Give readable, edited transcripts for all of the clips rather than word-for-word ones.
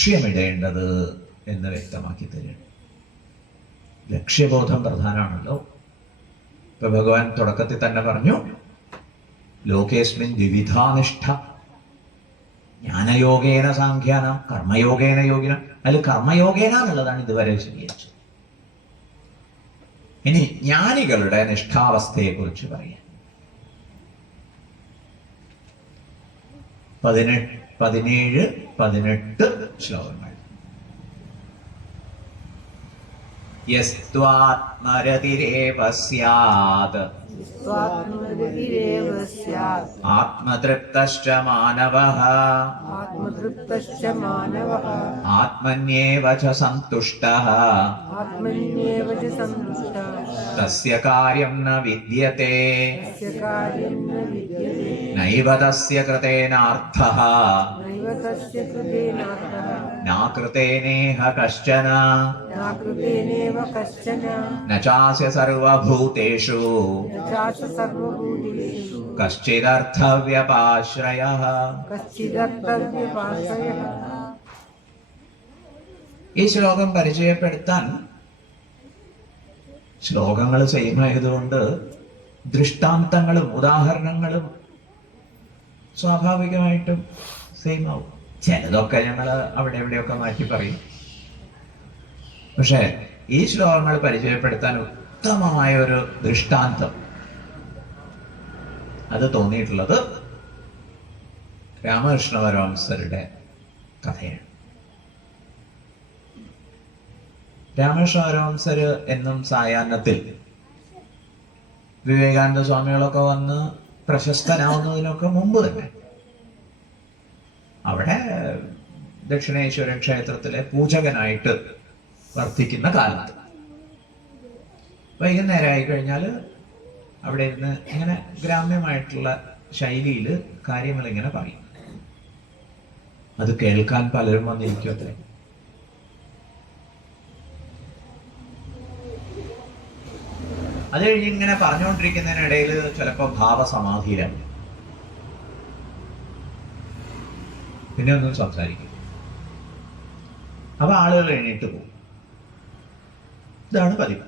ലക്ഷ്യമിടേണ്ടത് എന്ന് വ്യക്തമാക്കി തരുന്നു. ലക്ഷ്യബോധം പ്രധാനമാണല്ലോ. ഇപ്പൊ ഭഗവാൻ തുടക്കത്തിൽ തന്നെ പറഞ്ഞു, ലോകേസ്മിൻ വിവിധാനിഷ്ഠ, ജ്ഞാനയോഗേന സാഖ്യാനം കർമ്മയോഗേന യോഗിന. അതിൽ കർമ്മയോഗേന എന്നുള്ളതാണ് ഇതുവരെ വിശദീകരിച്ചത്. ഇനി ജ്ഞാനികളുടെ നിഷ്ഠാവസ്ഥയെ കുറിച്ച് പറയാം. 17-18 ശ്ലോകങ്ങൾ. യസ്ത്വാത്മരതിരേവ സ്യാത് ആത്മതൃപ്തശ്ച മാനവഃ ആത്മന്യേവ ച സന്തുഷ്ടഃ തസ്യ കാര്യം ന വിദ്യത്തെ നൈവ തസ്യ കൃതേനാർത്ഥഃ നാകൃതേനേഹ കശ്ചന ന ചാസ്യ സർവഭൂതേഷു കശ്ചിദർത്ഥവ്യപാശ്രയഃ. ഈ ശ്ലോകം പരിചയപ്പെടുത്താൻ ശ്ലോകങ്ങൾ സെയിം ആയതുകൊണ്ട് ദൃഷ്ടാന്തങ്ങളും ഉദാഹരണങ്ങളും സ്വാഭാവികമായിട്ടും സെയിം ആവും. ചിലതൊക്കെ ഞങ്ങൾ അവിടെ എവിടെയൊക്കെ മാറ്റി പറയും. പക്ഷെ ഈ ശ്ലോകങ്ങൾ പരിചയപ്പെടുത്താൻ ഉത്തമമായ ഒരു ദൃഷ്ടാന്തം അത് തോന്നിയിട്ടുള്ളത് രാമകൃഷ്ണ പരമഹംസരുടെ കഥയാണ്. രാമകൃഷ്ണ പരമഹംസര് എന്നും സായാഹ്നത്തിൽ വിവേകാനന്ദ സ്വാമികളൊക്കെ വന്ന് പ്രശസ്തനാവുന്നതിനൊക്കെ മുമ്പ് തന്നെ അവിടെ ദക്ഷിണേശ്വര ക്ഷേത്രത്തിലെ പൂജകനായിട്ട് വർത്തിക്കുന്ന കാലത്ത് വൈകുന്നേരമായി കഴിഞ്ഞാൽ അവിടെ ഇരുന്ന് ഇങ്ങനെ ഗ്രാമ്യമായിട്ടുള്ള ശൈലിയിൽ കാര്യങ്ങൾ ഇങ്ങനെ പറയും. അത് കേൾക്കാൻ പലരും വന്നിരിക്കും. അത്രേ അത് കഴിഞ്ഞ് ഇങ്ങനെ പറഞ്ഞുകൊണ്ടിരിക്കുന്നതിനിടയിൽ ചിലപ്പോൾ ഭാവസമാധിയിലാണ്, പിന്നെ ഒന്നും സംസാരിക്കും. അപ്പൊ ആളുകൾ എണീറ്റ് പോകും. ഇതാണ് പതിവ്.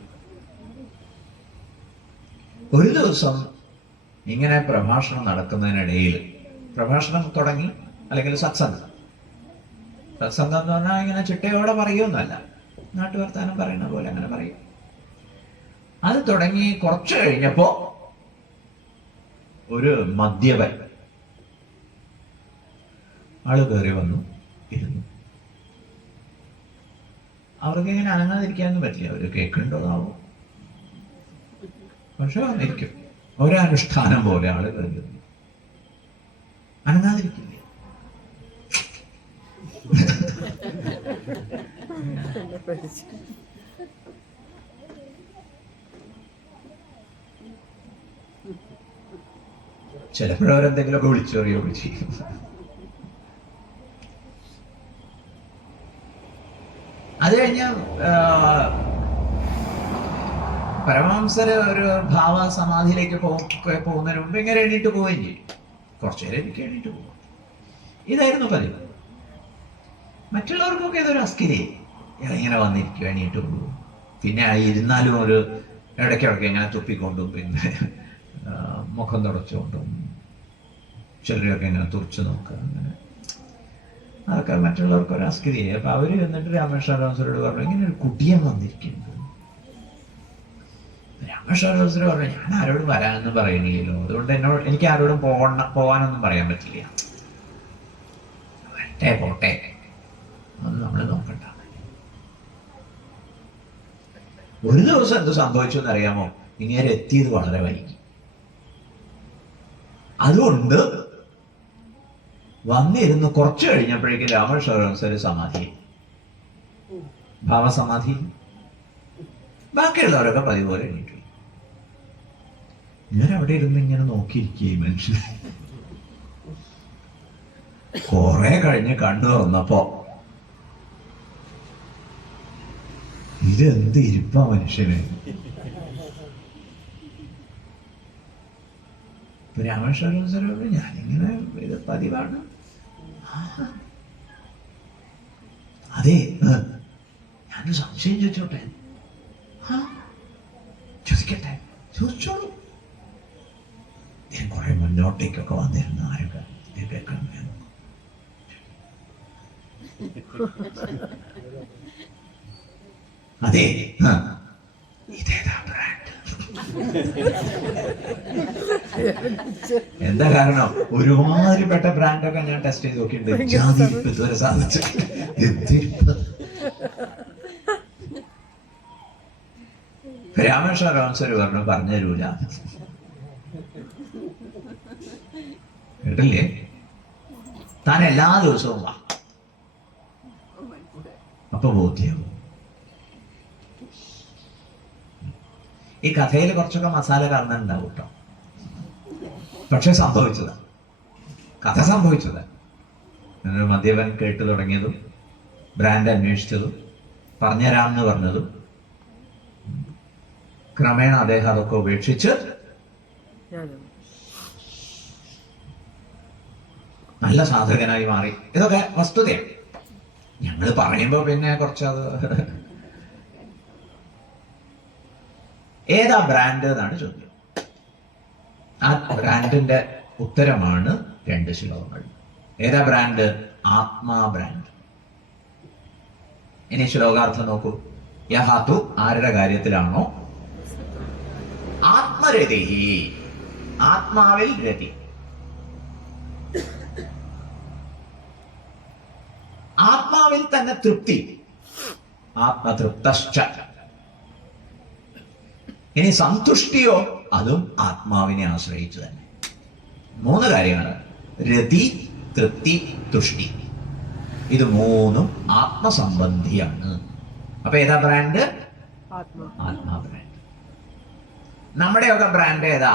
ഒരു ദിവസം ഇങ്ങനെ പ്രഭാഷണം നടക്കുന്നതിനിടയിൽ, പ്രഭാഷണം തുടങ്ങി, അല്ലെങ്കിൽ സത്സംഗം എന്ന് പറഞ്ഞാൽ ഇങ്ങനെ ചിട്ടയോടെ പറയുമെന്നല്ല, നാട്ടുവർത്താനം പറയുന്ന പോലെ അങ്ങനെ പറയും. അത് തുടങ്ങി കുറച്ച് കഴിഞ്ഞപ്പോ ഒരു മദ്യപൻ ആള് കയറി വന്നു ഇരുന്നു. അവർക്ക് ഇങ്ങനെ അനങ്ങാതിരിക്കാനൊന്നും പറ്റില്ല. അവര് കേൾക്കേണ്ടതാവും, പക്ഷെ വന്നിരിക്കും. ഒരനുഷ്ഠാനം പോലെ ആള് കയറി വന്നു, അനങ്ങാതിരിക്കില്ല. ചിലപ്പോഴവരെന്തെങ്കിലുമൊക്കെ വിളിച്ചറിയോ വിളിച്ചു. അത് കഴിഞ്ഞ് പരമഹംസര് ഒരു ഭാവസമാധിയിലേക്ക് പോകുന്നതിന് മുമ്പ് ഇങ്ങനെ എണീറ്റ് പോവുകയും ചെയ്യും. കുറച്ചു നേരം എനിക്ക് എണീറ്റ് പോകും. ഇതായിരുന്നു പതിവ്. മറ്റുള്ളവർക്കൊക്കെ ഇതൊരു അസ്കിരി, ഇങ്ങനെ വന്നിരിക്കും, എണീറ്റ് പോകും. പിന്നെ ഇരുന്നാലും ഒരു ഇടയ്ക്കിടയ്ക്ക് ഇങ്ങനെ തുപ്പിക്കൊണ്ടും പിന്നെ മുഖം തുടച്ചുകൊണ്ടും ചിലരൊക്കെ ഇങ്ങനെ തുറച്ചു നോക്കുക. അങ്ങനെ അതൊക്കെ മറ്റുള്ളവർക്ക് ഒരു അസ്കിരിയായി. അപ്പൊ അവര് എന്നിട്ട് രാമകൃഷ്ണ പരമഹംസരോട് പറഞ്ഞു, ഇങ്ങനെ ഒരു കുടിയൻ വന്നിരിക്കുന്നത്. രാമകൃഷ്ണ പരമഹംസർ പറഞ്ഞു, ഞാൻ ആരോടും വരാനൊന്നും പറയണില്ലല്ലോ, അതുകൊണ്ട് എനിക്ക് ആരോടും പോകാനൊന്നും പറയാൻ പറ്റില്ല. വരട്ടെ പോട്ടെ, അത് നമ്മൾ നോക്കണ്ട. ഒരു ദിവസം എന്ത് സംഭവിച്ചു എന്നറിയാമോ? ഇങ്ങനെ എത്തിയത് വളരെ വൈകി. അതുകൊണ്ട് വന്നിരുന്ന് കുറച്ചു കഴിഞ്ഞപ്പോഴേക്കും രാമകൃഷ്ണ പരമഹംസര് സമാധി, ഭാവസമാധി. ബാക്കിയുള്ളവരൊക്കെ പതിവ് പോലെ എണീറ്റു. ഞാൻ അവിടെ ഇരുന്ന് ഇങ്ങനെ നോക്കിയിരിക്കുകയും മനുഷ്യനെ കുറെ കഴിഞ്ഞ് കണ്ണു തുറന്നപ്പോ ഇതെന്ത് ഇരിപ്പാ മനുഷ്യന്. രാമകൃഷ്ണ പരമഹംസരോട് ഞാനിങ്ങനെ ഇത് പതിവാണ്. അതെ, ഞാനൊരു സംശയം ചോദിച്ചോട്ടെ? ചോദിക്കട്ടെ? ചോദിച്ചോളൂ. ഞാൻ കുറെ മുന്നോട്ടേക്കൊക്കെ വന്നിരുന്നു. ആരൊക്കെ കേൾക്കണം? അതെ, ഇതേതാ ബ്രാൻഡ്? എന്താ കാരണം? ഒരുമാതിരിപ്പെട്ട ബ്രാൻഡൊക്കെ ഞാൻ ടെസ്റ്റ് ചെയ്ത് നോക്കിയിട്ടുണ്ട്. ജാതി ഇതുവരെ സാധിച്ചിട്ടില്ല. രാമകൃഷ്ണ പരമഹംസർ പറഞ്ഞു തരൂല. കേട്ടില്ലേ? താൻ എല്ലാ ദിവസവും വാ, അപ്പൊ ബോധ്യമാവും. ഈ കഥയിൽ കുറച്ചൊക്കെ മസാല കലർന്നുണ്ടാവും കേട്ടോ. പക്ഷെ സംഭവിച്ചതാ, കഥ സംഭവിച്ചതാ. മദ്യപൻ കേട്ടു തുടങ്ങിയതും ബ്രാൻഡ് അന്വേഷിച്ചതും പറഞ്ഞുതരാമെന്ന് പറഞ്ഞതും ക്രമേണ അദ്ദേഹം അതൊക്കെ ഉപേക്ഷിച്ച് നല്ല സാധകനായി മാറി. ഇതൊക്കെ വസ്തുതയാണ്. ഞങ്ങൾ പറയുമ്പോ പിന്നെ കുറച്ചത് ഏതാ ബ്രാൻഡ് എന്നാണ് ചോദ്യം. ആ ബ്രാൻഡിന്റെ ഉത്തരമാണ് 2 ശ്ലോകങ്ങൾ. ഏതാ ബ്രാൻഡ്? ആത്മാ ബ്രാൻഡ്. ഇനി ശ്ലോകാർത്ഥം നോക്കൂ. യഹാതു, ആരുടെ കാര്യത്തിലാണോ? ആത്മരതി, ആത്മാവിൽ രതി. ആത്മാവിൽ തന്നെ തൃപ്തി, ആത്മതൃപ്തശ്ച. ഇനി സന്തുഷ്ടിയോ? അതും ആത്മാവിനെ ആശ്രയിച്ചു തന്നെ. 3 കാര്യങ്ങൾ: രതി, തൃപ്തി, തുഷ്ടി. ഇത് 3ഉം ആത്മസംബന്ധിയാണ്. അപ്പൊ ഏതാ ബ്രാൻഡ്? ആത്മാ ബ്രാൻഡ്. നമ്മുടെയൊക്കെ ബ്രാൻഡ് ഏതാ?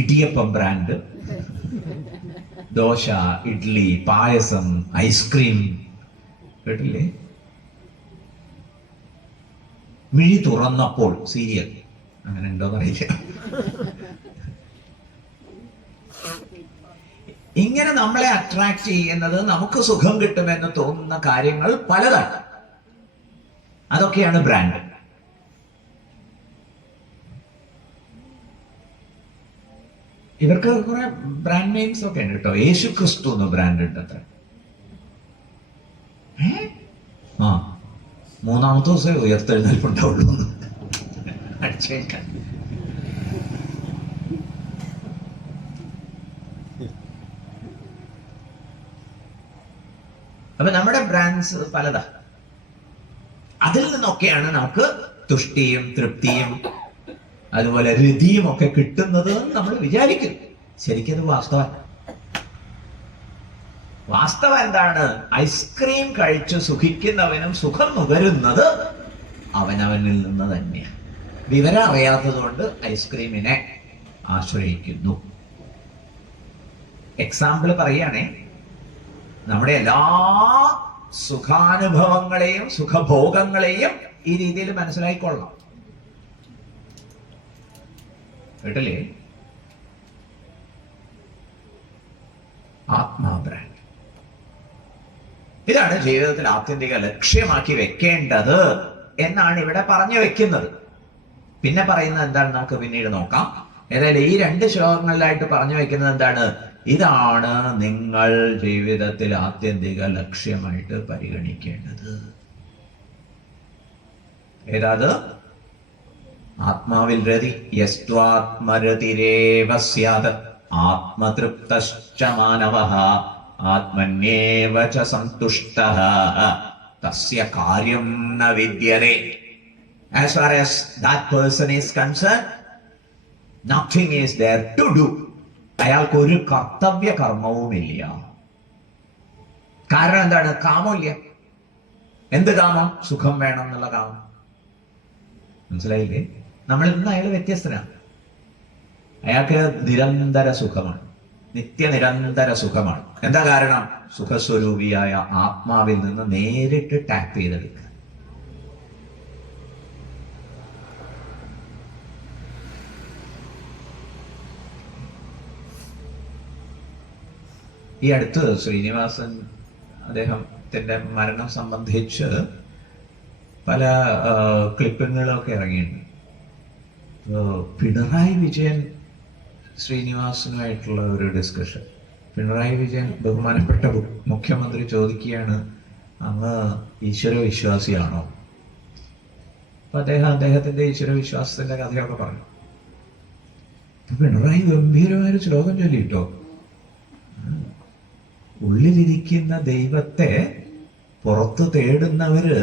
ഇടിയപ്പം ബ്രാൻഡ്, ദോശ, ഇഡ്ലി, പായസം, ഐസ്ക്രീം. കേട്ടില്ലേ? മിഴി തുറന്നപ്പോൾ സീരിയൽ, അങ്ങനെ ഉണ്ടോന്ന് അറിയില്ല. ഇങ്ങനെ നമ്മളെ അട്രാക്ട് ചെയ്യുന്നത്, നമുക്ക് സുഖം കിട്ടുമെന്ന് തോന്നുന്ന കാര്യങ്ങൾ പലതാണ്. അതൊക്കെയാണ് ബ്രാൻഡ്. ഇവർക്ക് കുറെ ബ്രാൻഡ് നെയിംസ് ഒക്കെ ഉണ്ട് കേട്ടോ. യേശു ക്രിസ്തു എന്ന് ബ്രാൻഡ് ഉണ്ട് അത്ര. ആ, 3-ാമത്തെ ദിവസം ഉയർത്തെഴുന്നേൽപ്പുണ്ടാവുള്ളൂ. അടിച്ചേക്കാൻ അപ്പൊ നമ്മുടെ ബ്രാൻഡ്സ് പലതാ. അതിൽ നിന്നൊക്കെയാണ് നമുക്ക് തുഷ്ടിയും തൃപ്തിയും അതുപോലെ രതിയും ഒക്കെ കിട്ടുന്നത് നമ്മൾ വിചാരിക്കും. ശരിക്കും അത് വാസ്തവം എന്താണ്? ഐസ്ക്രീം കഴിച്ച് സുഖിക്കുന്നവനും സുഖം നുകരുന്നത് അവനവനിൽ നിന്ന് തന്നെയാണ്. വിവരം അറിയാത്തത് കൊണ്ട് ഐസ്ക്രീമിനെ ആശ്രയിക്കുന്നു. എക്സാമ്പിൾ പറയുകയാണെ, നമ്മുടെ എല്ലാ സുഖാനുഭവങ്ങളെയും സുഖഭോഗങ്ങളെയും ഈ രീതിയിൽ മനസ്സിലായിക്കൊള്ളാം. കേട്ടില്ലേ? ആത്മാ ബ്രാൻഡ്. ഇതാണ് ജീവിതത്തിൽ ആത്യന്തിക ലക്ഷ്യമാക്കി വെക്കേണ്ടത് എന്നാണ് ഇവിടെ പറഞ്ഞു വെക്കുന്നത്. പിന്നെ പറയുന്നത് എന്താണ് നമുക്ക് പിന്നീട് നോക്കാം. ഏതായാലും ഈ 2 ശ്ലോകങ്ങളിലായിട്ട് പറഞ്ഞു വെക്കുന്നത് എന്താണ്? ഇതാണ് നിങ്ങൾ ജീവിതത്തിൽ ആത്യന്തിക ലക്ഷ്യമായിട്ട് പരിഗണിക്കേണ്ടത്. ഏതാത്? ആത്മാവിൽ രതി. യസ്ത്വാത്മരതിരേവ സ്യാത് ആത്മതൃപ്തശ്ച മാനവഃ ആത്മന്യേവ ച സന്തുഷ്ടഃ തസ്യ കാര്യം ന വിദ്യതേ. As far as that person is concerned, nothing is there to do. അയാൾക്ക് ഒരു കർത്തവ്യ കർമ്മവുമില്ല. കാരണം എന്താണ്? കാമമില്ല. എന്ത് കാമം? സുഖം വേണം എന്നുള്ള കാമം. മനസ്സിലായില്ലേ? നമ്മൾ ഇന്ന് അയാൾ വ്യത്യസ്തനാണ്. അയാൾക്ക് നിരന്തര സുഖമാണ്, നിത്യനിരന്തര സുഖമാണ്. എന്താ കാരണം? സുഖസ്വരൂപിയായ ആത്മാവിൽ നിന്ന് നേരിട്ട് ടാപ്പ് ചെയ്തെടുക്കുക. ഈ അടുത്ത് ശ്രീനിവാസൻ അദ്ദേഹത്തിൻ്റെ മരണം സംബന്ധിച്ച് പല ക്ലിപ്പിങ്ങുകളൊക്കെ ഇറങ്ങിയിട്ടുണ്ട്. പിണറായി വിജയൻ ശ്രീനിവാസനുമായിട്ടുള്ള ഒരു ഡിസ്കഷൻ. പിണറായി വിജയൻ ബഹുമാനപ്പെട്ട മുഖ്യമന്ത്രി ചോദിക്കുകയാണ്, അങ്ങ് ഈശ്വര വിശ്വാസിയാണോ? അപ്പം അദ്ദേഹത്തിൻ്റെ ഈശ്വര വിശ്വാസത്തിൻ്റെ കഥയൊക്കെ പറഞ്ഞു. പിണറായി ഗംഭീരമായൊരു ശ്ലോകം ചൊല്ലിട്ടോ, ഉള്ളിലിരിക്കുന്ന ദൈവത്തെ പുറത്ത് തേടുന്നവര്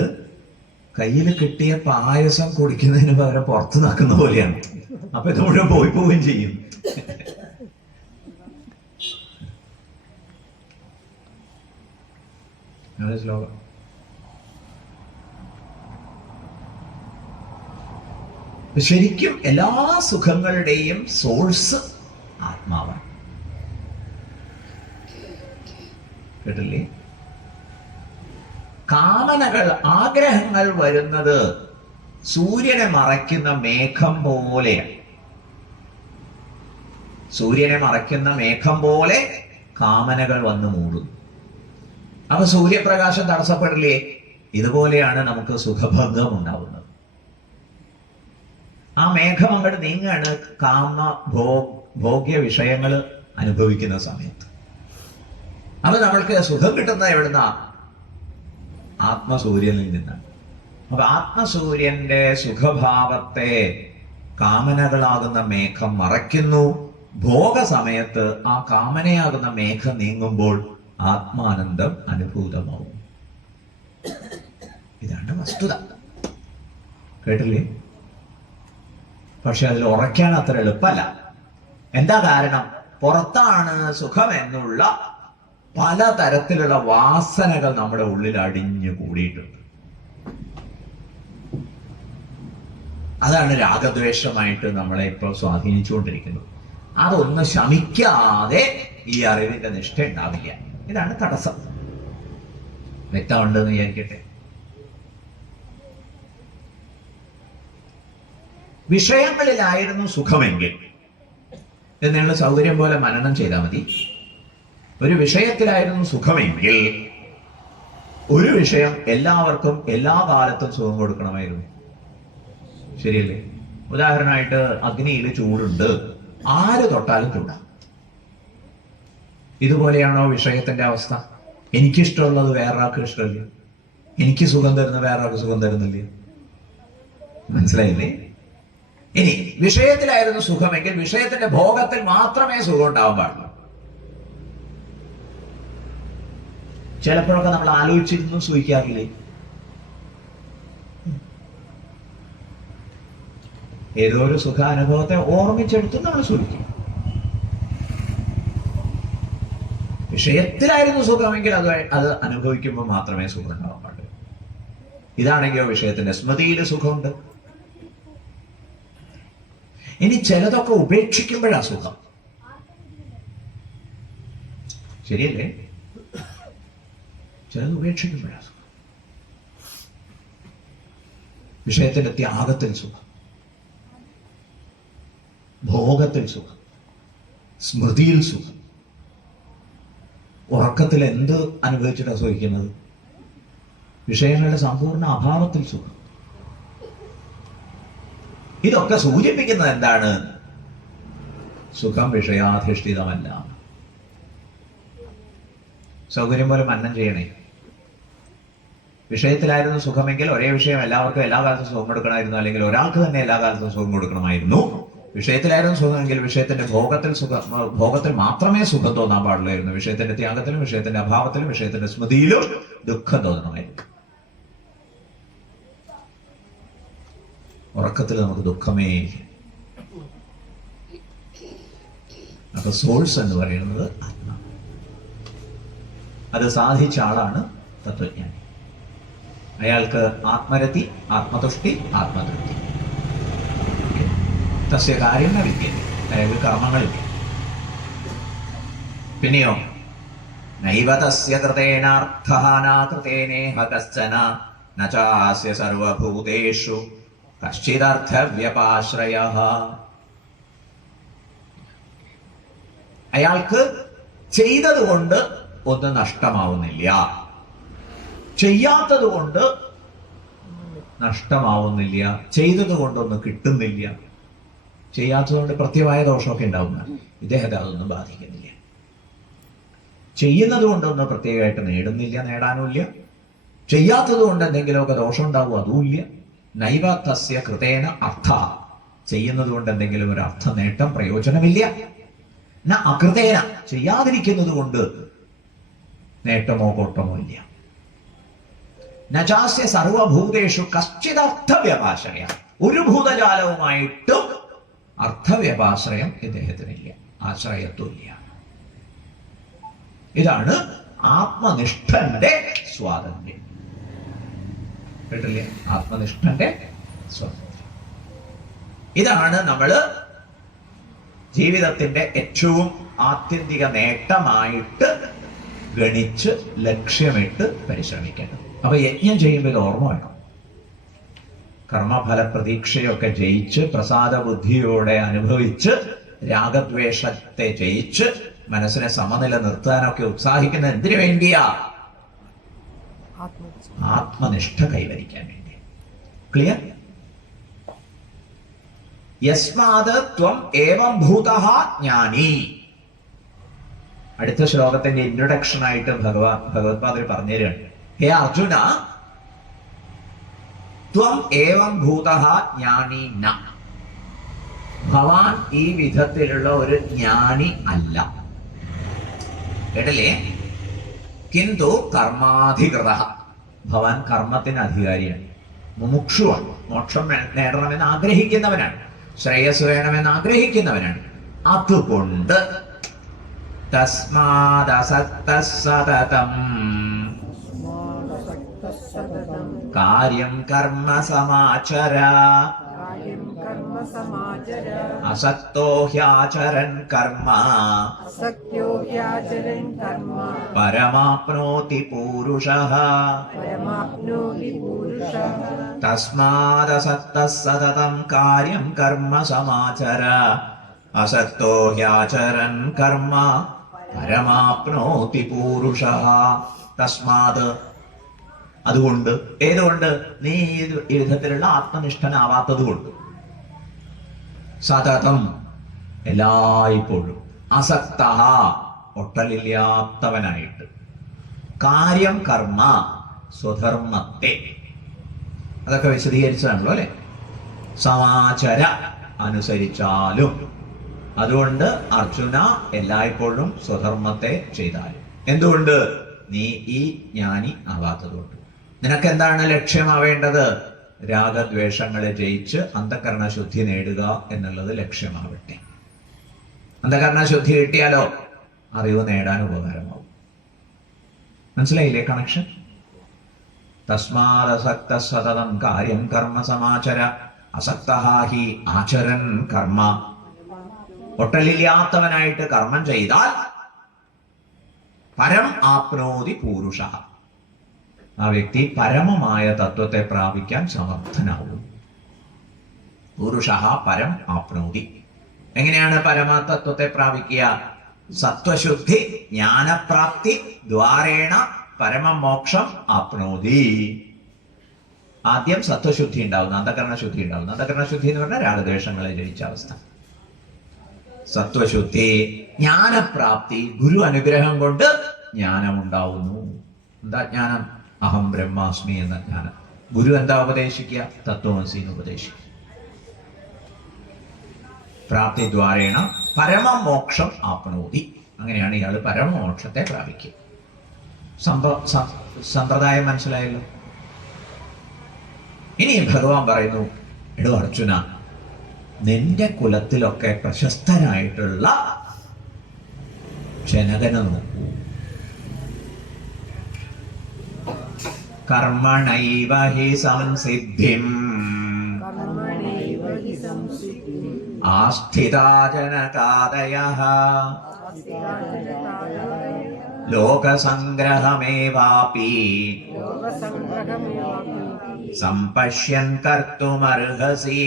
കയ്യിൽ കിട്ടിയ പായസം കുടിക്കുന്നതിന് പകരം പുറത്ത് നിൽക്കുന്ന പോലെയാണ്. അപ്പൊ ഇത് മുഴുവൻ പോവുകയും ചെയ്യും. ശ്ലോകം ശരിക്കും എല്ലാ സുഖങ്ങളുടെയും സോഴ്സ് ആത്മാവാണ്. കേട്ടില്ലേ? കാമനകൾ, ആഗ്രഹങ്ങൾ വരുന്നത് സൂര്യനെ മറയ്ക്കുന്ന മേഘം പോലെയാണ്. സൂര്യനെ മറയ്ക്കുന്ന മേഘം പോലെ കാമനകൾ വന്ന് മൂടുന്നു. അപ്പൊ സൂര്യപ്രകാശം തടസ്സപ്പെടില്ലേ? ഇതുപോലെയാണ് നമുക്ക് സുഖഭംഗം ഉണ്ടാവുന്നത്. ആ മേഘം അങ്ങോട്ട് നീങ്ങാണ് ഭോഗ്യ വിഷയങ്ങൾ അനുഭവിക്കുന്ന സമയത്ത്. അപ്പൊ നമ്മൾക്ക് സുഖം കിട്ടുന്നത് എവിടുന്ന? ആത്മസൂര്യനിൽ നിന്നാണ്. അപ്പൊ ആത്മസൂര്യന്റെ സുഖഭാവത്തെ കാമനകളാകുന്ന മേഘം മറയ്ക്കുന്നു. ഭോഗസമയത്ത് ആ കാമനയാകുന്ന മേഘം നീങ്ങുമ്പോൾ ആത്മാനന്ദം അനുഭൂതമാവും. ഇതാണ് വസ്തുത. കേട്ടില്ലേ? പക്ഷെ അതിൽ ഉറയ്ക്കാൻ അത്ര എളുപ്പമല്ല. എന്താ കാരണം? പുറത്താണ് സുഖം എന്നുള്ള പലതരത്തിലുള്ള വാസനകൾ നമ്മുടെ ഉള്ളിൽ അടിഞ്ഞു കൂടിയിട്ടുണ്ട്. അതാണ് രാഗദ്വേഷമായിട്ട് നമ്മളെ ഇപ്പോൾ സ്വാധീനിച്ചുകൊണ്ടിരിക്കുന്നത്. അതൊന്ന് ശമിക്കാതെ ഈ അറിവിന്റെ നിഷ്ഠ ഉണ്ടാവില്ല. ഇതാണ് തടസ്സം. വ്യക്തമുണ്ടെന്ന് വിചാരിക്കട്ടെ. വിഷയങ്ങളിലായിരുന്നു സുഖമെങ്കിൽ ഇത് നിങ്ങൾ സൗകര്യം പോലെ മനനം ചെയ്താൽ മതി. ഒരു വിഷയത്തിലായിരുന്നു സുഖമെങ്കിൽ ഒരു വിഷയം എല്ലാവർക്കും എല്ലാ കാലത്തും സുഖം കൊടുക്കണമായിരുന്നു. ശരിയല്ലേ? ഉദാഹരണമായിട്ട് അഗ്നിയിൽ ചൂടുണ്ട്, ആര് തൊട്ടാലും ചൂടാം. ഇതുപോലെയാണോ വിഷയത്തിന്റെ അവസ്ഥ? എനിക്കിഷ്ടമുള്ളത് വേറൊരാൾക്ക് ഇഷ്ടമില്ല, എനിക്ക് സുഖം തരുന്ന വേറൊരാൾക്ക് സുഖം തരുന്നില്ല. മനസ്സിലായില്ലേ? ഇനി വിഷയത്തിലായിരുന്നു സുഖമെങ്കിൽ വിഷയത്തിന്റെ ഭോഗത്തിൽ മാത്രമേ സുഖം ഉണ്ടാവാൻ പാടുള്ളൂ. ചിലപ്പോഴൊക്കെ നമ്മൾ ആലോചിച്ചിരുന്നു സൂഹിക്കാറില്ലേ? ഏതോ ഒരു സുഖാനുഭവത്തെ ഓർമ്മിച്ചെടുത്ത് നമ്മൾ സൂഹിക്കും. വിഷയത്തിലായിരുന്നു സുഖമെങ്കിൽ അത് അനുഭവിക്കുമ്പോൾ മാത്രമേ സുഖം ഉണ്ടാവാൻ പാടുള്ളൂ. ഇതാണെങ്കിലോ വിഷയത്തിന്റെ സ്മൃതിയിൽ സുഖമുണ്ട്. ഇനി ചിലതൊക്കെ ഉപേക്ഷിക്കുമ്പോഴാ സുഖം. ശരിയല്ലേ? ചിലത് ഉപേക്ഷിക്കുമ്പോഴാ സുഖം. വിഷയത്തിന്റെ ത്യാഗത്തിൽ സുഖം, ഭോഗത്തിൽ സുഖം, സ്മൃതിയിൽ സുഖം. ഉറക്കത്തിൽ എന്ത് അനുഭവിച്ചിട്ടാണ് സുഖിക്കുന്നത്? വിഷയങ്ങളുടെ സമ്പൂർണ്ണ അഭാവത്തിൽ സുഖം. ഇതൊക്കെ സൂചിപ്പിക്കുന്നത് എന്താണ്? സുഖം വിഷയാധിഷ്ഠിതമല്ല. സൗകര്യം പോലെ മന്നം ചെയ്യണേ. വിഷയത്തിലായിരുന്നു സുഖമെങ്കിൽ ഒരേ വിഷയം എല്ലാവർക്കും എല്ലാ കാലത്തും സുഖം കൊടുക്കണമായിരുന്നു, അല്ലെങ്കിൽ ഒരാൾക്ക് തന്നെ എല്ലാ കാലത്തും സുഖം കൊടുക്കണമായിരുന്നു. വിഷയത്തിലായിരുന്നു സുഖമെങ്കിൽ വിഷയത്തിന്റെ ഭോഗത്തിൽ മാത്രമേ സുഖം തോന്നാൻ പാടുള്ളായിരുന്നു. വിഷയത്തിന്റെ ത്യാഗത്തിലും വിഷയത്തിന്റെ അഭാവത്തിലും വിഷയത്തിന്റെ സ്മൃതിയിലും ദുഃഖം തോന്നണമായിരുന്നു. ഉറക്കത്തിൽ നമുക്ക് ദുഃഖമേ. അപ്പൊ സോഴ്സ് എന്ന് പറയുന്നത് ആത്മാ. അത് സാധിച്ച ആളാണ് തത്വജ്ഞാനി. അയാൾക്ക് ആത്മരതി, ആത്മതുഷ്ടി, ആത്മതൃപ്തി. തസ്യ കാര്യം വിദ്യത്തെ, അയാൾക്ക് കർമ്മങ്ങളില്ല. പിന്നെയോ നൈവ തസ്യ കൃതേനാർത്ഥഹാനാകൃതേനേഹ കശ്ചന ന ചാസ്യ സർവഭൂതേഷു കശ്ചിദർത്ഥവ്യപാശ്രയഃ. അയാൾക്ക് ചെയ്തതുകൊണ്ട് ഒന്നും നഷ്ടമാവുന്നില്ല. ചെയ്യാത്തത് കൊണ്ട് നഷ്ടമാവുന്നില്ല, ചെയ്തത് കൊണ്ടൊന്നും കിട്ടുന്നില്ല. ചെയ്യാത്തതുകൊണ്ട് പ്രത്യവായ ദോഷമൊക്കെ ഉണ്ടാവുന്ന ഇദ്ദേഹത്തെ അതൊന്നും ബാധിക്കുന്നില്ല. ചെയ്യുന്നത് കൊണ്ടൊന്നും പ്രത്യേകമായിട്ട് നേടുന്നില്ല, നേടാനുമില്ല. ചെയ്യാത്തത് കൊണ്ട് എന്തെങ്കിലുമൊക്കെ ദോഷം ഉണ്ടാവും, അതുമില്ല. നൈവ തസ്യ കൃതേന അർത്ഥ, ചെയ്യുന്നത് കൊണ്ട് എന്തെങ്കിലും ഒരു അർത്ഥ നേട്ടം പ്രയോജനമില്ല. ന അകൃതേന, ചെയ്യാതിരിക്കുന്നത് കൊണ്ട് നേട്ടമോ കോട്ടമോ ഇല്ല. നചാസ്യ സർവഭൂതേഷു കശ്ചിദർത്ഥവ്യപാശ്രയ, ഒരു ഭൂതജാലവുമായിട്ടും അർത്ഥവ്യപാശ്രയം ഇദ്ദേഹത്തിനില്ല, ആശ്രയത്വമില്ല. ഇതാണ് ആത്മനിഷ്ഠന്റെ സ്വാതന്ത്ര്യം. കേട്ടില്ലേ? ആത്മനിഷ്ഠന്റെ സ്വാതന്ത്ര്യം. ഇതാണ് നമ്മള് ജീവിതത്തിന്റെ ഏറ്റവും ആത്യന്തിക നേട്ടമായിട്ട് ഗണിച്ച് ലക്ഷ്യമിട്ട് പരിശ്രമിക്കേണ്ടത്. അപ്പൊ യജ്ഞം ചെയ്യുമ്പോൾ ഇത് ഓർമ്മ വേണം. കർമ്മഫല പ്രതീക്ഷയൊക്കെ ജയിച്ച് പ്രസാദ ബുദ്ധിയോടെ അനുഭവിച്ച് രാഗദ്വേഷത്തെ ജയിച്ച് മനസ്സിനെ സമനില നിർത്താനൊക്കെ ഉത്സാഹിക്കുന്ന എന്തിനു വേണ്ടിയാ? ആത്മനിഷ്ഠ കൈവരിക്കാൻ വേണ്ടി. ക്ലിയർ? യസ്മാത് ത്വം ഏവം ഭൂതഃ ജ്ഞാനി. അടുത്ത ശ്ലോകത്തിന്റെ ഇൻട്രൊഡക്ഷൻ ആയിട്ട് ഭഗവത്പാദർ പറഞ്ഞു തരികയാണ്. ഹേ അർജുന, ത്വം ഏവം ഭൂതഃ ജ്ഞാനി ന. ഭവാൻ ഈ വിധത്തിലുള്ള ഒരു ജ്ഞാനി അല്ല. കേട്ടില്ലേ? കിന്തു കർമാധികൃത, ഭവാൻ കർമ്മത്തിന് അധികാരിയാണ്, മുമുക്ഷുവാണ്, മോക്ഷം നേടണമെന്ന് ആഗ്രഹിക്കുന്നവനാണ്, ശ്രേയസ് വേണമെന്ന് ആഗ്രഹിക്കുന്നവനാണ്. അതുകൊണ്ട് തസ്മാദസക്തഃ സതതം കാര്യം കർമ്മ സമാചര അസക്തോ ഹ്യാചരൻ കർമ്മ പരമാപ്നോതി പൂരുഷഃ. തസ്മാദസക്തഃ സതതം കാര്യം കർമ്മ സമാചര അസക്തോ ഹ്യാചരൻ കർമ്മ പരമാപ്നോതി പൂരുഷഃ. തസ്മാത്, അതുകൊണ്ട്. ഏതുകൊണ്ട്? നീ ഈ വിധത്തിലുള്ള ആത്മനിഷ്ഠനാവാത്തത് കൊണ്ട്. സതതം, എല്ലായ്പ്പോഴും. അസക്തഃ, ഒട്ടലില്ലാത്തവനായിട്ട്. കാര്യം കർമ്മ, സ്വധർമ്മത്തെ. അതൊക്കെ വിശദീകരിച്ചതാണല്ലോ അല്ലെ? സമാചര, അനുസരിച്ചാലും. അതുകൊണ്ട് അർജുന എല്ലായ്പ്പോഴും സ്വധർമ്മത്തെ ചെയ്താലും. എന്തുകൊണ്ട്? നീ ഈ ജ്ഞാനി ആവാത്തതുകൊണ്ട്. നിനക്ക് എന്താണ് ലക്ഷ്യമാവേണ്ടത്? രാഗദ്വേഷങ്ങളെ ജയിച്ച് അന്ധകരണ ശുദ്ധി നേടുക എന്നുള്ളത് ലക്ഷ്യമാവട്ടെ. അന്ധകരണ ശുദ്ധി കിട്ടിയാലോ അറിവ് നേടാൻ ഉപകാരമാവും. മനസ്സിലായില്ലേ കണക്ഷൻ? തസ്മാദസക്തഃ സതതം കാര്യം കർമ്മ സമാചര അസക്തഃ ഹി ആചരൻ കർമ്മ. ഒട്ടലില്ലാത്തവനായിട്ട് കർമ്മം ചെയ്താൽ പരം ആപ്നോതി പൂരുഷ, ആ വ്യക്തി പരമമായ തത്വത്തെ പ്രാപിക്കാൻ സമർത്ഥനാവും. പൂരുഷ പരം ആപ്നോതി. എങ്ങനെയാണ് പരമതത്വത്തെ പ്രാപിക്കുക? സത്വശുദ്ധി ജ്ഞാനപ്രാപ്തി ദ്വാരേണ പരമമോക്ഷം ആപ്നോതി. ആദ്യം സത്വശുദ്ധി ഉണ്ടാവുന്നു, അന്ധകരണ ശുദ്ധി ഉണ്ടാവുന്നു. അന്ധകരണ ശുദ്ധി എന്ന് പറഞ്ഞാൽ രാഗദ്വേഷങ്ങളെ ജയിച്ച അവസ്ഥ. സത്വശുദ്ധി, ജ്ഞാനപ്രാപ്തി, ഗുരു അനുഗ്രഹം കൊണ്ട് ജ്ഞാനമുണ്ടാവുന്നു. എന്താ ജ്ഞാനം? അഹം ബ്രഹ്മാസ്മി എന്ന ജ്ഞാനം. ഗുരു എന്താ ഉപദേശിക്കുക? തത്വമസീന്ന് ഉപദേശിക്കുക. പ്രാപ്തി ദ്വാരേണ പരമമോക്ഷം ആപ്നോതി. അങ്ങനെയാണ് ഇയാൾ പരമമോക്ഷത്തെ പ്രാപിക്കുക. സമ്പ്രദായം മനസ്സിലായല്ലോ. ഇനി ഭഗവാൻ പറയുന്നു, എടോ അർജുന, നിന്റെ കുലത്തിലൊക്കെ പ്രശസ്തനായിട്ടുള്ള ജനകനെ നോക്കൂ. കർമ്മണൈവ ഹി സംസിദ്ധിം ആസ്ഥിതാ ജനകാദയഃ ലോകസംഗ്രഹമേവാപി സംപശ്യൻ കർത്തുമർഹസി.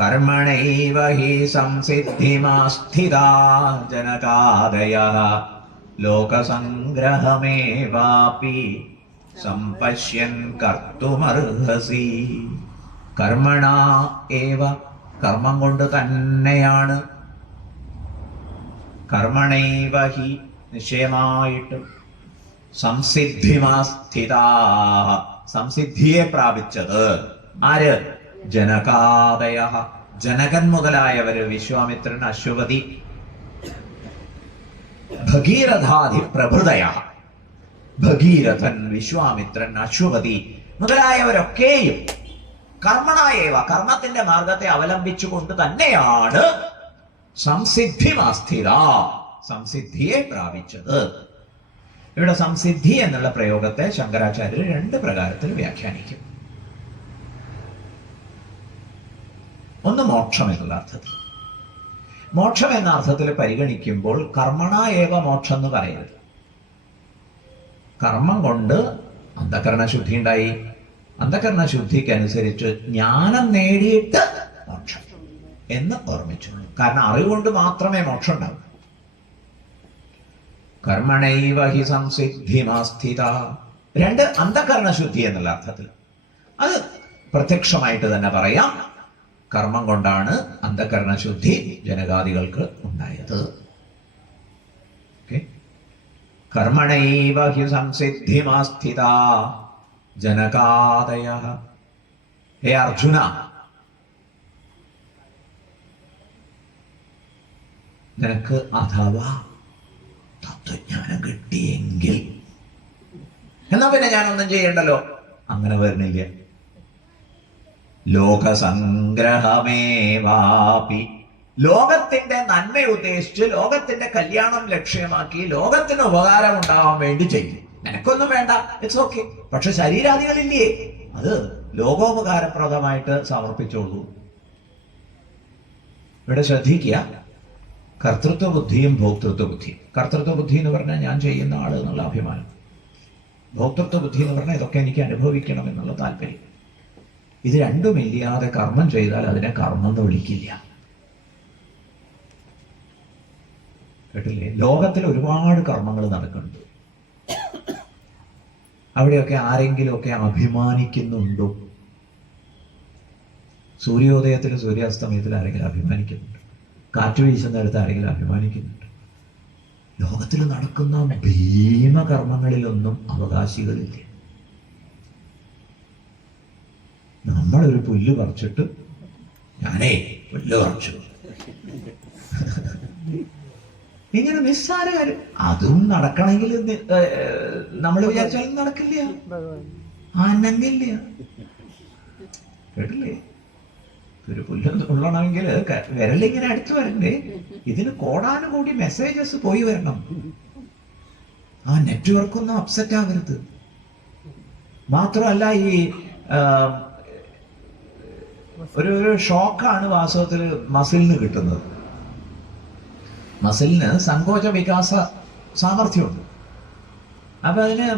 കർമ്മണൈവ ഹി സംസിദ്ധിമാസ്ഥിതാ ജനകാദയഃ ലോകസംഗ്രഹമേവാപി സംപശ്യൻ കർത്തുമർഹസി. കർമ്മണ ഏവ, കർമ്മം കൊണ്ട് തന്നെയാണ്, കർമ്മണൈവ ഹി, നിശ്ചയമായിട്ട്, സംസിദ്ധിമാസ്ഥിതാ, സംസിദ്ധിയെ പ്രാപിച്ചത് ആര്? ജനകാദയ, ജനകൻ മുതലായവര്, വിശ്വാമിത്രൻ, അശ്വപതി, ഭഗീരഥാദി പ്രഭൃതയ, ഭഗീരഥൻ, വിശ്വാമിത്രൻ, അശ്വപതി മുതലായവരൊക്കെയും കർമ്മണായേവ, കർമ്മത്തിന്റെ മാർഗത്തെ അവലംബിച്ചുകൊണ്ട് തന്നെയാണ് സംസിദ്ധിമാസ്ഥിത, സംസിദ്ധിയെ പ്രാപിച്ചത്. ഇവിടെ സംസിദ്ധി എന്നുള്ള പ്രയോഗത്തെ ശങ്കരാചാര്യർ രണ്ട് പ്രകാരത്തിൽ വ്യാഖ്യാനിക്കും. ഒന്ന് മോക്ഷം എന്നുള്ള അർത്ഥത്തിൽ. മോക്ഷം എന്ന അർത്ഥത്തിൽ പരിഗണിക്കുമ്പോൾ കർമ്മണ ഏവ മോക്ഷം എന്ന് പറയരുത്. കർമ്മം കൊണ്ട് അന്ധകരണശുദ്ധി ഉണ്ടായി, അന്ധകരണശുദ്ധിക്കനുസരിച്ച് ജ്ഞാനം നേടിയിട്ട് മോക്ഷം എന്ന് ഓർമ്മിച്ചോളൂ. കാരണം അറിവുകൊണ്ട് മാത്രമേ മോക്ഷം ഉണ്ടാവൂ. കർമ്മണൈവ ഹി സംസിദ്ധിമാസ്ഥിത. രണ്ട്, അന്ധകരണശുദ്ധി എന്നുള്ള അർത്ഥത്തിൽ. അത് പ്രത്യക്ഷമായിട്ട് തന്നെ പറയാം, കർമ്മം കൊണ്ടാണ് അന്ധകരണശുദ്ധി ജനകാദികൾക്ക് ഉണ്ടായത്. കർമ്മണൈവ ഹി സംസിദ്ധിമാസ്ഥിത ജനകാദയ. ഹേ അർജുന, നിനക്ക് അഥവാ തത്വജ്ഞാനം കിട്ടിയെങ്കിൽ, എന്നാ പിന്നെ ഞാനൊന്നും ചെയ്യണ്ടല്ലോ, അങ്ങനെ വരുന്നില്ല. ലോകസംഗ്രഹമേവാപി, ലോകത്തിന്റെ നന്മ ഉദ്ദേശിച്ച്, ലോകത്തിന്റെ കല്യാണം ലക്ഷ്യമാക്കി, ലോകത്തിന് ഉപകാരം ഉണ്ടാവാൻ വേണ്ടി ചെയ്യും. നിനക്കൊന്നും വേണ്ട, ഇറ്റ്സ് ഓക്കെ. പക്ഷെ ശരീരാദികളില്ലേ, അത് ലോകോപകാരപ്രദമായിട്ട് സമർപ്പിച്ചോളൂ. ഇവിടെ ശ്രദ്ധിക്കുക, കർത്തൃത്വ ബുദ്ധിയും ഭോക്തൃത്വ ബുദ്ധിയും. കർത്തൃത്വ ബുദ്ധി എന്ന് പറഞ്ഞാൽ ഞാൻ ചെയ്യുന്ന ആള് എന്നുള്ള അഭിമാനം. ഭോക്തൃത്വ ബുദ്ധി എന്ന് പറഞ്ഞാൽ ഇതൊക്കെ എനിക്ക് അനുഭവിക്കണം എന്നുള്ള താല്പര്യം. ഇത് രണ്ടുമില്ലാതെ കർമ്മം ചെയ്താൽ അതിനെ കർമ്മം എന്ന് വിളിക്കില്ല. കേട്ടില്ലേ? ലോകത്തിൽ ഒരുപാട് കർമ്മങ്ങൾ നടക്കുന്നുണ്ട്. അവിടെയൊക്കെ ആരെങ്കിലുമൊക്കെ അഭിമാനിക്കുന്നുണ്ടോ? സൂര്യോദയത്തിലും സൂര്യാസ്തമയത്തിലും ആരെങ്കിലും അഭിമാനിക്കുന്നുണ്ട്? കാറ്റ് വീശുന്നിടത്ത് ആരെങ്കിലും അഭിമാനിക്കുന്നുണ്ട്? ലോകത്തിൽ നടക്കുന്ന ഭീമകർമ്മങ്ങളിലൊന്നും അവകാശികളില്ല. നമ്മളൊരു പുല്ല് പറിച്ചിട്ട്, ഞാനേ പുല്ല് പറിച്ചു, ഇങ്ങനെ നിസ്സാര കാര്യം, അതും നടക്കണമെങ്കിൽ നമ്മൾ വിചാരിച്ചാലും നടക്കില്ല, അനങ്ങില്ല. കേട്ടില്ലേ? ഒരു പുല്ല് ഉള്ളണമെങ്കിൽ വിരലിങ്ങനെ അടുത്ത് വരണ്ടേ? ഇതിന് കോടാനുകൂടി മെസ്സേജസ് പോയി വരണം. ആ നെറ്റ്വർക്കൊന്നും അപ്സെറ്റ് ആവരുത്. മാത്രമല്ല, ഈ ഒരു ഷോക്കാണ് വാസ്തവത്തിൽ മസിലിന് കിട്ടുന്നത്. മസിലിന് സങ്കോച വികാസ സാമർഥ്യമുണ്ട്. അപ്പൊ അതിന്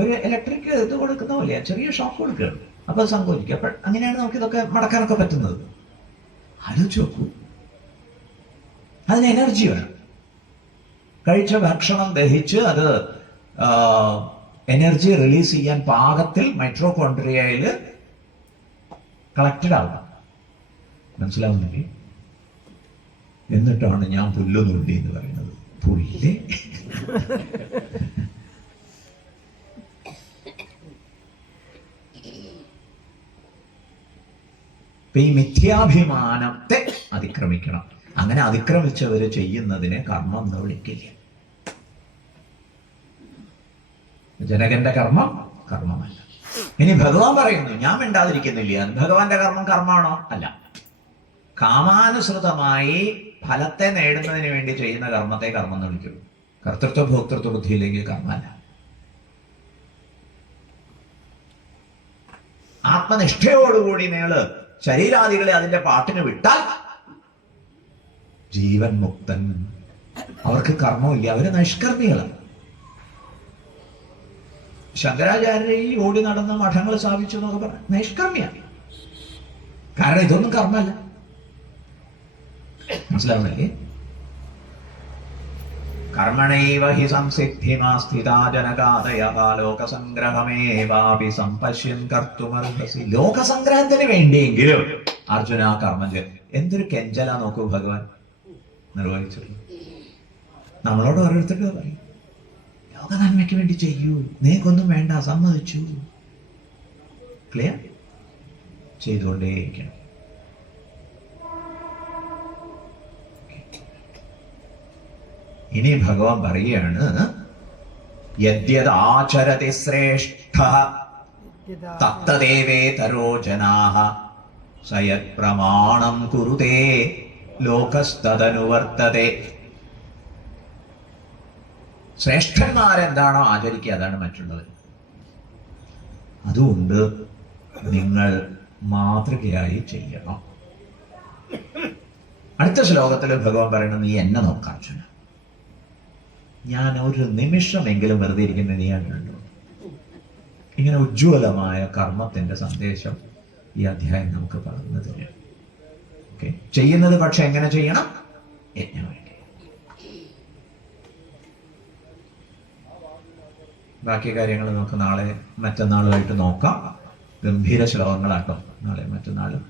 ഒരു ഇലക്ട്രിക് ഇത് കൊടുക്കുന്ന പോലെ ചെറിയ ഷോക്ക് കൊടുക്കുകയാണ്. അപ്പൊ അത് സങ്കോചിക്കുക. അപ്പൊ അങ്ങനെയാണ് നമുക്ക് ഇതൊക്കെ മടക്കാനൊക്കെ പറ്റുന്നത്. ആലോചിച്ച് നോക്കൂ, അതിന് എനർജി വേണം. കഴിച്ച ഭക്ഷണം ദഹിച്ച് അത് എനർജി റിലീസ് ചെയ്യാൻ പാകത്തിൽ മൈറ്റോകോൺട്രിയയിൽ കളക്റ്റഡ് ആവണം. മനസ്സിലാവുന്നില്ലേ? എന്നിട്ടാണ് ഞാൻ പുല്ല് നുള്ളി എന്ന് പറയുന്നത്. പുല്ലേ? ഈ മിഥ്യാഭിമാനത്തെ അതിക്രമിക്കണം. അങ്ങനെ അതിക്രമിച്ചവര് ചെയ്യുന്നതിനെ കർമ്മം എന്ന് വിളിക്കില്ല. ജനകന്റെ കർമ്മം കർമ്മമല്ല. ഇനി ഭഗവാൻ പറയുന്നു, ഞാൻ മിണ്ടാതിരിക്കുന്നില്ല. ഭഗവാന്റെ കർമ്മം കർമ്മമാണോ? അല്ല. കാമാനുസൃതമായി ഫലത്തെ നേടുന്നതിന് വേണ്ടി ചെയ്യുന്ന കർമ്മത്തെ കർമ്മം എന്ന് വിളിക്കുള്ളൂ. കർത്തൃത്വ ഭോക്തൃത്വ ബുദ്ധിയിലേക്ക് കർമ്മമല്ല. ആത്മനിഷ്ഠയോടുകൂടി നിങ്ങള് ശരീരാദികളെ അതിന്റെ പാട്ടിന് വിട്ടാൽ ജീവൻ മുക്തൻ. അവർക്ക് കർമ്മമില്ല, അവര് നിഷ്കർമ്മികളാണ്. ശങ്കരാചാര്യ ഈ ഓടി നടന്ന മഠങ്ങൾ സ്ഥാപിച്ചു എന്നൊക്കെ പറഞ്ഞ നിഷ്കർമ്മിയാണ്. കാരണം ഇതൊന്നും കർമ്മമല്ല. മനസ്സിലാവണല്ലേ? കർമ്മണൈവ ഹി സംസിദ്ധിമാസ്ഥിതാ ജനകാദയഃ ലോകസംഗ്രഹമേവാപി സംപശ്യൻ കർത്തുമർഹസി. ലോകസംഗ്രഹത്തിന് വേണ്ടിയെങ്കിലും അർജുന ആ കർമ്മം ചെയ്യും. എന്തൊരു കെഞ്ചല നോക്കൂ ഭഗവാൻ നിർവഹിച്ചു. നമ്മളോട് ഓരോരുത്തരും പറയും, ലോക നന്മയ്ക്ക് വേണ്ടി ചെയ്യൂ, നീക്കൊന്നും വേണ്ട, സമ്മതിച്ചു. ക്ലിയർ ചെയ്തുകൊണ്ടേയിരിക്കണം. ഇനി ഭഗവാൻ പറയുകയാണ്, യദ്യദാചരതി ശ്രേഷ്ഠഃ തത്തദേവേതരോ ജനാഃ സയത് പ്രമാണം കുരുതേ ലോകസ്തദനുവർത്തതേ. ശ്രേഷ്ഠന്മാരെന്താണോ ആചരിക്കുക അതാണ് മറ്റുള്ളവർ. അതുകൊണ്ട് നിങ്ങൾ മാതൃകയായി ചെയ്യണം. അടുത്ത ശ്ലോകത്തിൽ ഭഗവാൻ പറയുന്നത്, നീ എന്നെ നോക്കാം അർജുന, ഞാൻ ഒരു നിമിഷമെങ്കിലും വെറുതെ ഇരിക്കുന്ന നീ കണ്ടു. ഇങ്ങനെ ഉജ്ജ്വലമായ കർമ്മത്തിന്റെ സന്ദേശം ഈ അധ്യായം നമുക്ക് പറഞ്ഞു തരും. ഓക്കെ, ചെയ്യുന്നത് പക്ഷെ എങ്ങനെ ചെയ്യണം? യജ്ഞമായി. ബാക്കി കാര്യങ്ങൾ നമുക്ക് നാളെ മറ്റന്നാളുമായിട്ട് നോക്കാം. ഗംഭീര ശ്ലോകങ്ങളാട്ടോ നാളെ മറ്റന്നാളും.